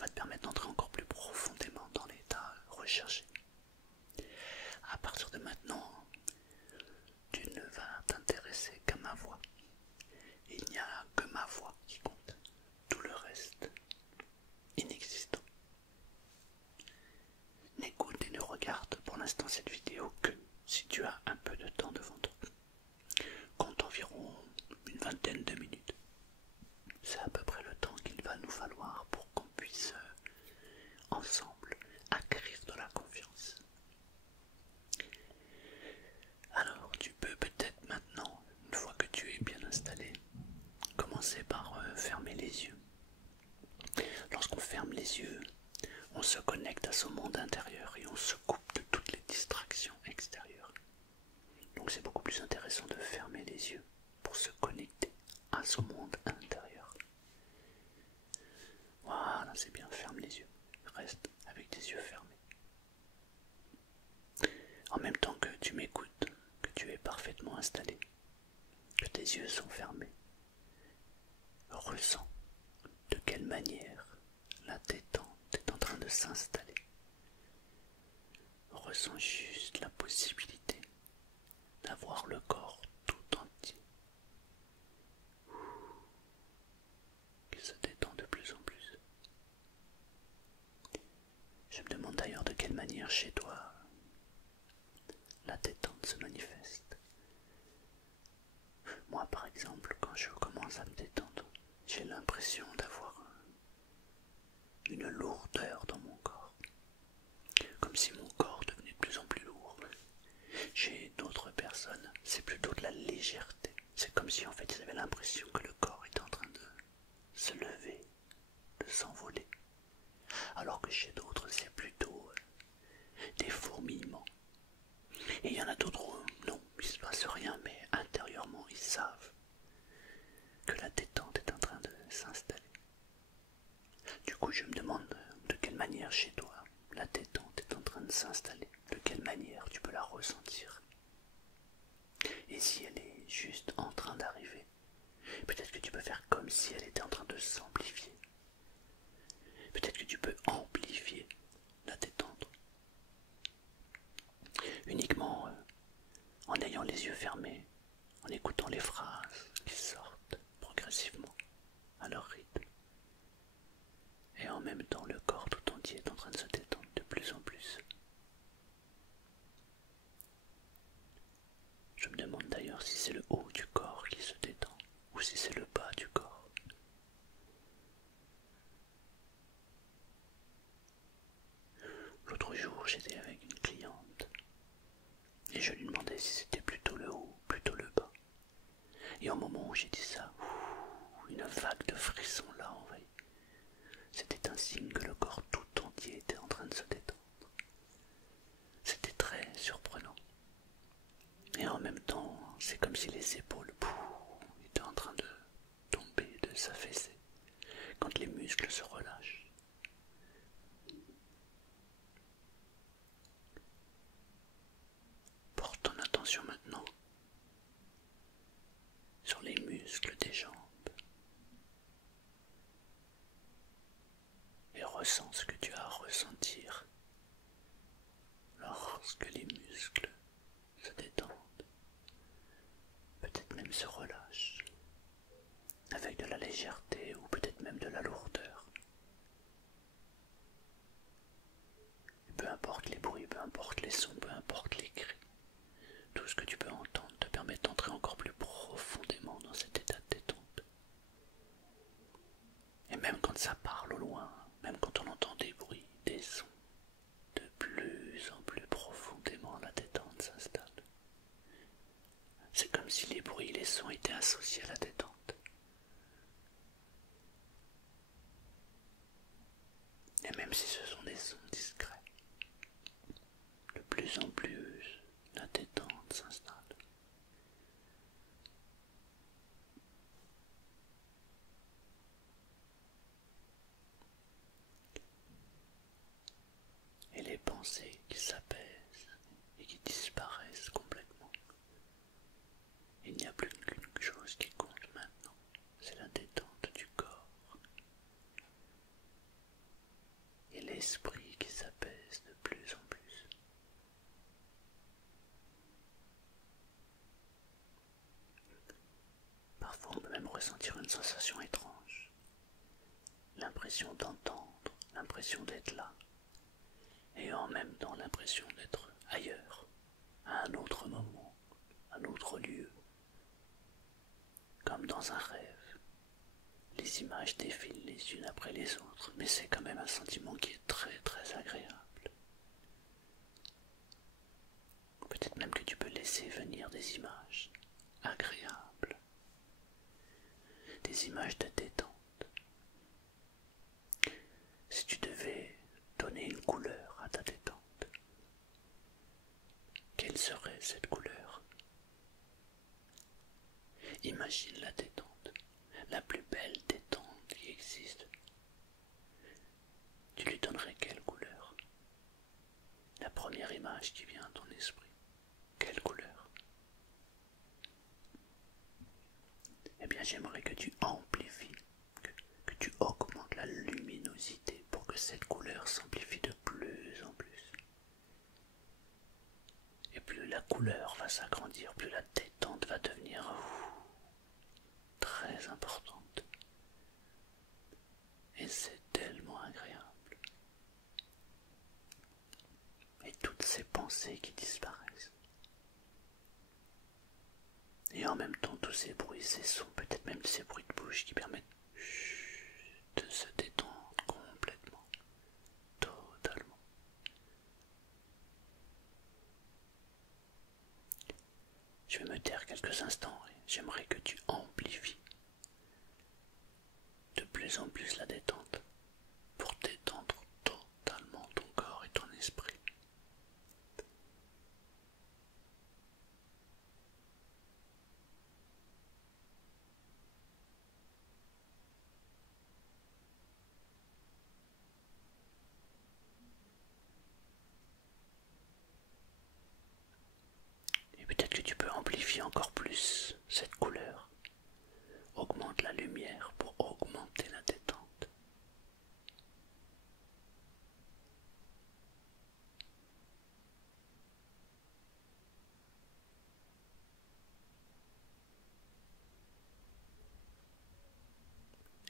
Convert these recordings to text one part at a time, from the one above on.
va te permettre d'entrer encore plus profondément dans l'état recherché. À partir de maintenant, tu ne vas t'intéresser qu'à ma voix. Il n'y a que ma voix qui compte. Tout le reste, inexistant. N'écoute et ne regarde pour l'instant cette vidéo que si tu as un peu de temps devant toi. Compte environ une vingtaine de minutes. C'est à peu près le temps qu'il va nous falloir pour qu'on puisse ensemble acquérir de la confiance. Alors tu peux peut-être maintenant, une fois que tu es bien installé, commencer par fermer les yeux. Lorsqu'on ferme les yeux, on se connecte à son monde intérieur et on se coupe de toutes les distractions extérieures. Donc c'est beaucoup plus intéressant de fermer les yeux pour se connecter à son monde intérieur. Voilà, c'est bien, ferme les yeux. Reste avec tes yeux fermés. En même temps que tu m'écoutes, que tu es parfaitement installé, que tes yeux sont fermés, ressens de quelle manière la détente est en train de s'installer. Ressens juste la possibilité d'avoir le corps tout entier qui se détend de plus en plus. Je me demande d'ailleurs de quelle manière chez toi la détente se manifeste. Moi par exemple, quand je commence à me détendre, j'ai l'impression d'avoir une lourdeur dans mon corps, comme si mon corps devenait de plus en plus lourd. Chez d'autres personnes, c'est plutôt de la légèreté. C'est comme si en fait ils avaient l'impression que le corps était en train de se lever, de s'envoler. Alors que chez d'autres, c'est plutôt des fourmillements. Et il y en a d'autres où non, il ne se passe rien, mais intérieurement ils savent que la détente est en train de s'installer. Du coup, je me demande de quelle manière chez toi la détente est en train de s'installer, de quelle manière tu peux la ressentir. Et si elle est juste en train d'arriver, peut-être que tu peux faire comme si elle était en train de s'amplifier. Peut-être que tu peux amplifier la détente. Uniquement en ayant les yeux fermés, en écoutant les phrases qui sortent progressivement à leur rythme. Et en même temps, le corps tout entier est en train de se détendre de plus en plus. Je me demande d'ailleurs si c'est le haut du corps qui se détend ou si c'est le bas du corps. L'autre jour, j'étais avec une cliente et je lui demandais si c'était plutôt le haut, plutôt le bas. Et au moment où j'ai dit ça, une vague de frissons l'a envahi. C'était un signe que le corps tout entier était en train de se détendre. C'était très surprenant. Et en même temps, c'est comme si les épaules étaient en train de tomber, de s'affaisser, quand les muscles se relâchent. Porte ton attention maintenant sur les muscles des jambes et ressens ce que tu as à ressentir lorsque les muscles se détendent, peut-être même se relâchent, avec de la légèreté ou peut-être même de la lourdeur. Et peu importe les bruits, peu importe les sons, peu importe les cris, tout ce que tu peux entendre te permet d'entrer encore plus profondément dans cet état de détente. Et même quand ça parle au loin, même quand on entend des bruits, des sons, de plus en plus profondément la détente s'installe. C'est comme si les bruits et les sons étaient associés à la détente. Et même si ce sont des sons discrets, de plus en plus la détente s'installe. Et les pensées qui s'apaisent et qui disparaissent complètement. Il n'y a plus qu'une chose qui compte maintenant, c'est la détente du corps. esprit qui s'apaise de plus en plus. Parfois on peut même ressentir une sensation étrange, l'impression d'entendre, l'impression d'être là, et en même temps l'impression d'être ailleurs, à un autre moment, un autre lieu, comme dans un rêve. Les images défilent les unes après les autres, mais c'est quand même un sentiment qui est très très agréable. Peut-être même que tu peux laisser venir des images agréables, des images de détente. Si tu devais donner une couleur à ta détente, quelle serait cette couleur? Imagine la détente, la plus belle détente qui existe. Tu lui donnerais quelle couleur? La première image qui vient à ton esprit, quelle couleur? Eh bien, j'aimerais que tu amplifies, que tu augmentes la luminosité pour que cette couleur s'amplifie de plus en plus. Et plus la couleur va s'agrandir, plus la détente va devenir très importante. Et c'est tellement agréable. Et toutes ces pensées qui disparaissent. Et en même temps, tous ces bruits, ces sons, peut-être même ces bruits de bouche qui permettent de se détendre complètement, totalement. Je vais me taire quelques instants et j'aimerais que tu amplifies de plus en plus la détente pour détendre totalement ton corps et ton esprit. Et peut-être que tu peux amplifier encore plus cette couleur. Augmente la lumière pour augmenter la détente.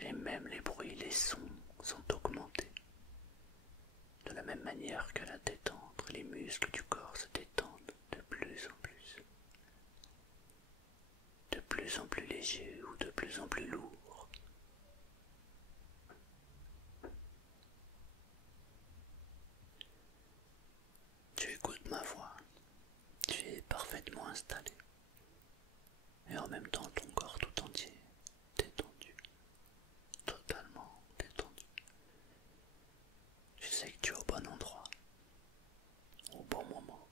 Et même les bruits, les sons sont augmentés. De la même manière que la détente, les muscles du corps se détendent de plus en plus. De plus en plus légers ou de plus en plus lourds. Tu écoutes ma voix, tu es parfaitement installé. Et en même temps ton corps tout entier détendu, totalement détendu. Tu sais que tu es au bon endroit, au bon moment.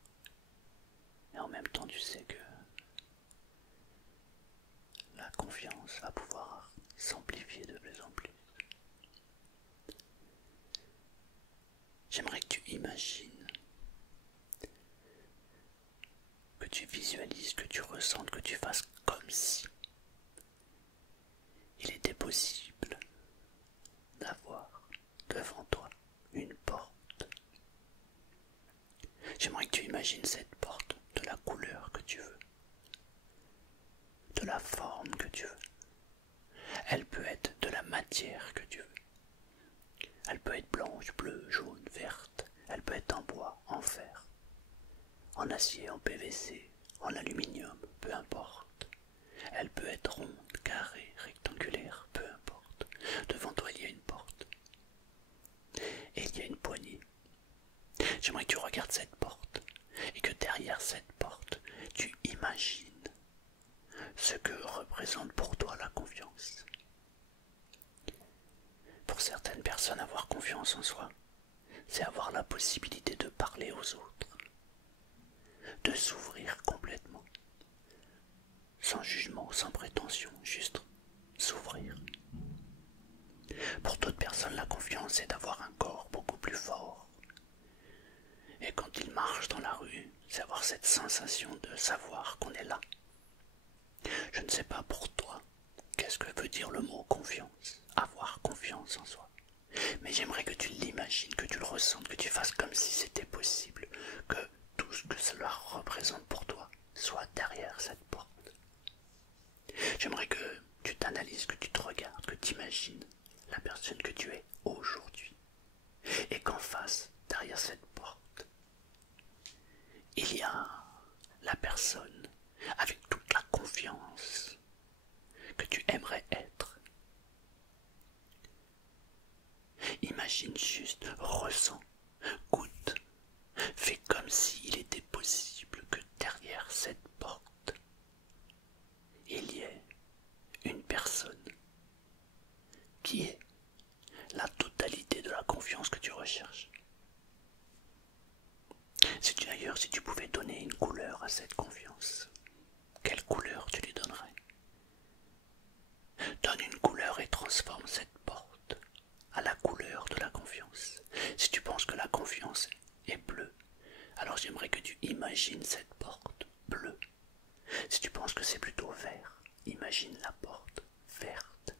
Et en même temps tu sais que la confiance va pouvoir s'amplifier de plus en plus. J'aimerais que tu imagines, que tu visualises, que tu ressentes, que tu fasses comme si il était possible d'avoir devant toi une porte. J'aimerais que tu imagines cette porte de la couleur que tu veux, de la forme que tu veux. Elle peut être de la matière que tu veux. Elle peut être blanche, bleue, jaune, verte. Elle peut être en bois, en fer, en acier, en PVC, en aluminium, peu importe. Elle peut être ronde, carrée, rectangulaire, peu importe. Devant toi, il y a une porte. Et il y a une poignée. J'aimerais que tu regardes cette porte et que derrière cette porte, tu imagines ce que représente pour toi la confiance. Pour certaines personnes, avoir confiance en soi, c'est avoir la possibilité de parler aux autres, de s'ouvrir complètement, sans jugement, sans prétention, juste s'ouvrir. Pour d'autres personnes, la confiance, c'est d'avoir un corps beaucoup plus fort. Et quand ils marchent dans la rue, c'est avoir cette sensation de savoir qu'on est là. Je ne sais pas pour toi, qu'est-ce que veut dire le mot confiance, avoir confiance en soi. Mais j'aimerais que tu l'imagines, que tu le ressentes, que tu fasses comme si c'était possible, que tout ce que cela représente pour toi soit derrière cette porte. J'aimerais que tu t'analyses, que tu te regardes, que tu imagines la personne que tu es aujourd'hui. Et qu'en face, derrière cette porte, il y a la personne avec toute la confiance que tu aimerais être. Imagine juste, ressens, goûte, fais comme s'il était possible que derrière cette porte, il y ait une personne qui est la totalité de la confiance que tu recherches. Si tu pouvais donner une couleur à cette confiance, quelle couleur tu lui donnerais? Donne une couleur et transforme cette porte à la couleur de la confiance. Si tu penses que la confiance est bleue, alors j'aimerais que tu imagines cette porte bleue. Si tu penses que c'est plutôt vert, imagine la porte verte.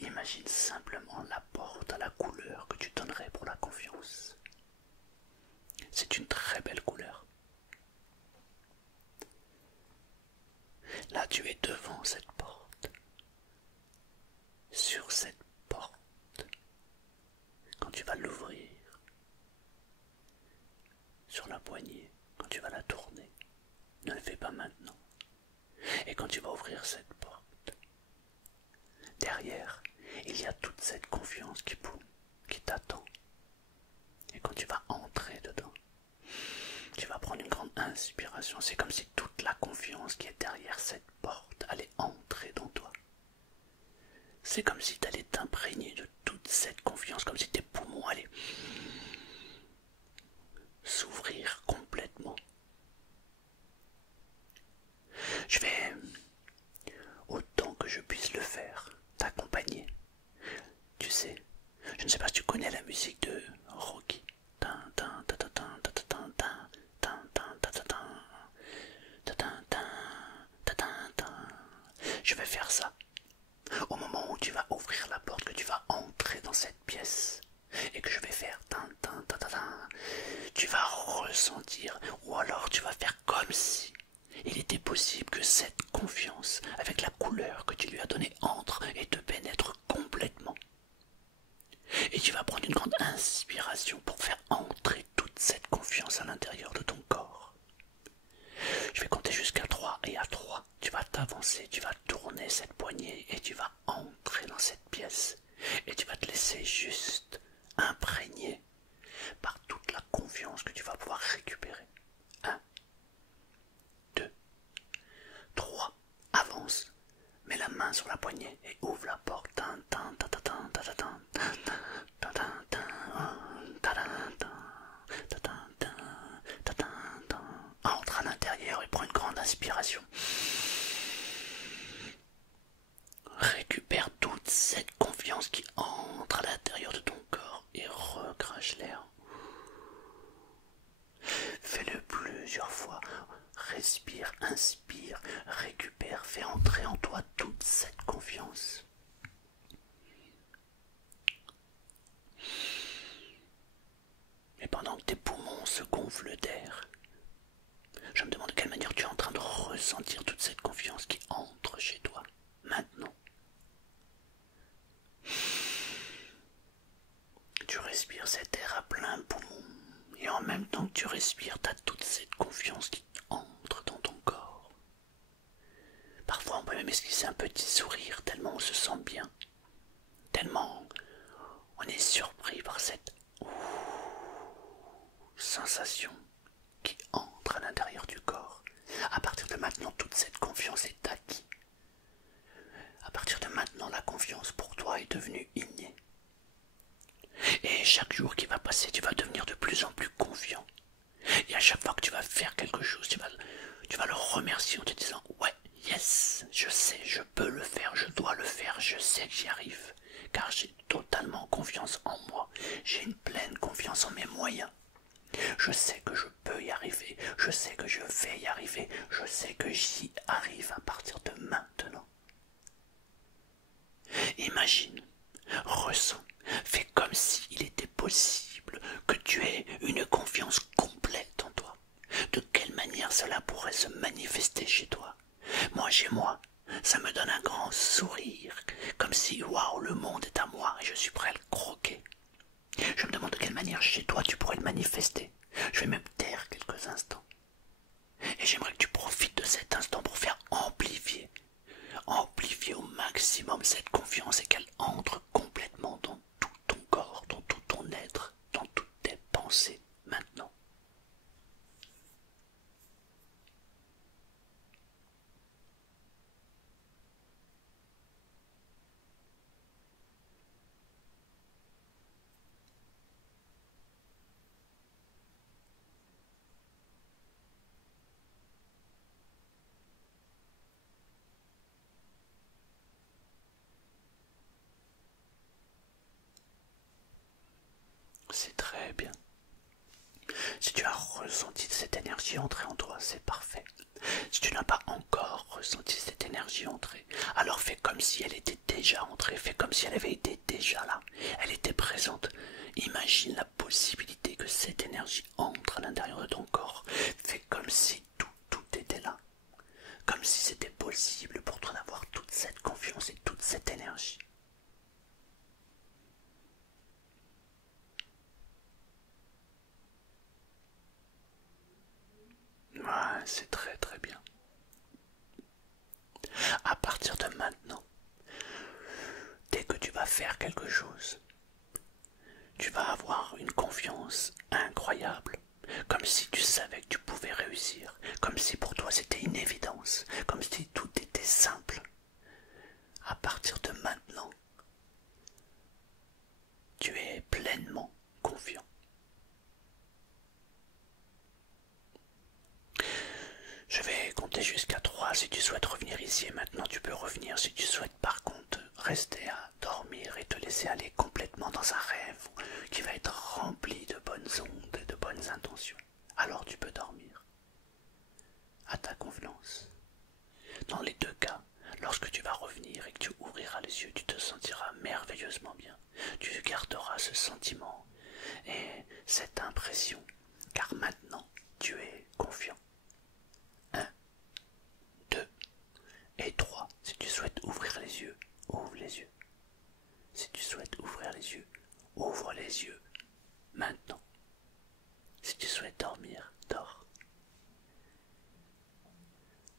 Imagine simplement la porte à la couleur que tu donnerais pour la confiance. C'est une très belle couleur. Là, tu es devant cette porte. Sur cette porte, quand tu vas l'ouvrir, sur la poignée, quand tu vas la tourner, ne le fais pas maintenant. Et quand tu vas ouvrir cette porte, derrière, il y a toute cette confiance qui t'attend. Et quand tu vas entrer dedans, tu vas prendre une grande inspiration. C'est comme si toute la confiance qui est derrière cette porte allait entrer dans toi. C'est comme si tu allais t'imprégner de toute cette confiance, comme si tes poumons allaient s'ouvrir complètement. Je vais, autant que je puisse le faire, t'accompagner. Tu sais, je ne sais pas si tu connais la musique de Rocky. Je vais faire ça. Au moment où tu vas ouvrir la porte, que tu vas entrer dans cette pièce, et que je vais faire tu vas ressentir, ou alors tu vas faire comme si il était possible que cette confiance, avec la couleur que tu lui as donnée, entre et te pénètre complètement. Et tu vas prendre une grande inspiration pour faire entrer toute cette confiance à l'intérieur de ton corps. Je vais compter jusqu'à 3 et à 3, tu vas t'avancer, tu vas tourner cette poignée et tu vas entrer dans cette pièce. Et tu vas te laisser juste imprégner par toute la confiance que tu vas pouvoir récupérer. 1, 2, 3, avance, mets la main sur la poignée et ouvre la porte. Entre à l'intérieur et prends une grande inspiration. Récupère toute cette confiance qui entre à l'intérieur de ton corps et recrache l'air. Fais-le plusieurs fois. Respire, inspire, récupère, fais entrer en toi toute cette confiance. Et pendant que tes poumons se gonflent d'air, je me demande de quelle manière tu es en train de ressentir toute cette confiance qui entre chez toi, maintenant. Tu respires cet air à plein poumon, et en même temps que tu respires, tu as toute cette confiance qui entre dans ton corps. Parfois on peut même esquisser un petit sourire, tellement on se sent bien, tellement on est surpris par cette sensation qui entre à l'intérieur du corps. À partir de maintenant, toute cette confiance est acquise. À partir de maintenant, la confiance pour toi est devenue innée. Et chaque jour qui va passer, tu vas devenir de plus en plus confiant. Et à chaque fois que tu vas faire quelque chose, tu vas le remercier en te disant « Ouais, yes, je sais, je peux le faire, je dois le faire, je sais que j'y arrive. Car j'ai totalement confiance en moi, j'ai une pleine confiance en mes moyens. Je sais que je peux y arriver, je sais que je vais y arriver, je sais que j'y arrive à partir de maintenant. » Imagine, ressens, fais comme s'il était possible que Tu es une confiance complète en toi. De quelle manière cela pourrait se manifester chez toi? Chez moi, ça me donne un grand sourire, comme si, waouh, le monde est à moi et je suis prêt à le croquer. Je me demande de quelle manière chez toi tu pourrais le manifester. Je vais même taire quelques instants. Et j'aimerais que tu profites de cet instant pour faire amplifier au maximum cette confiance et qu'elle entre complètement dans tout ton corps, dans tout ton être, dans toutes tes pensées maintenant. C'est très bien. Si tu as ressenti cette énergie entrer en toi, c'est parfait. Si tu n'as pas encore ressenti cette énergie entrer, alors fais comme si elle était déjà entrée, fais comme si elle avait été déjà là, elle était présente. Imagine la possibilité que cette énergie entre à l'intérieur de ton corps. Fais comme si tout était là. Comme si c'était possible pour toi d'avoir toute cette confiance et toute cette énergie. Ouais, c'est très très bien. À partir de maintenant, dès que tu vas faire quelque chose, tu vas avoir une confiance incroyable, comme si tu savais que tu pouvais réussir, comme si pour toi c'était une évidence, comme si tout était simple. À partir de maintenant, tu es pleinement confiant. Je vais compter jusqu'à 3 si tu souhaites revenir ici et maintenant tu peux revenir. Si tu souhaites par contre rester à dormir et te laisser aller complètement dans un rêve qui va être rempli de bonnes ondes et de bonnes intentions, alors tu peux dormir à ta convenance. Dans les deux cas, lorsque tu vas revenir et que tu ouvriras les yeux, tu te sentiras merveilleusement bien. Tu garderas ce sentiment et cette impression, car maintenant tu es confiant. 1, 2 et 3. Si tu souhaites ouvrir les yeux, ouvre les yeux. Si tu souhaites ouvrir les yeux, ouvre les yeux maintenant. Si tu souhaites dormir, dors.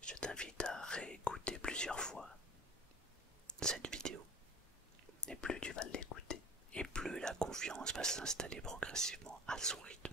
Je t'invite à réécouter plusieurs fois cette vidéo. Et plus tu vas l'écouter, et plus la confiance va s'installer progressivement à son rythme.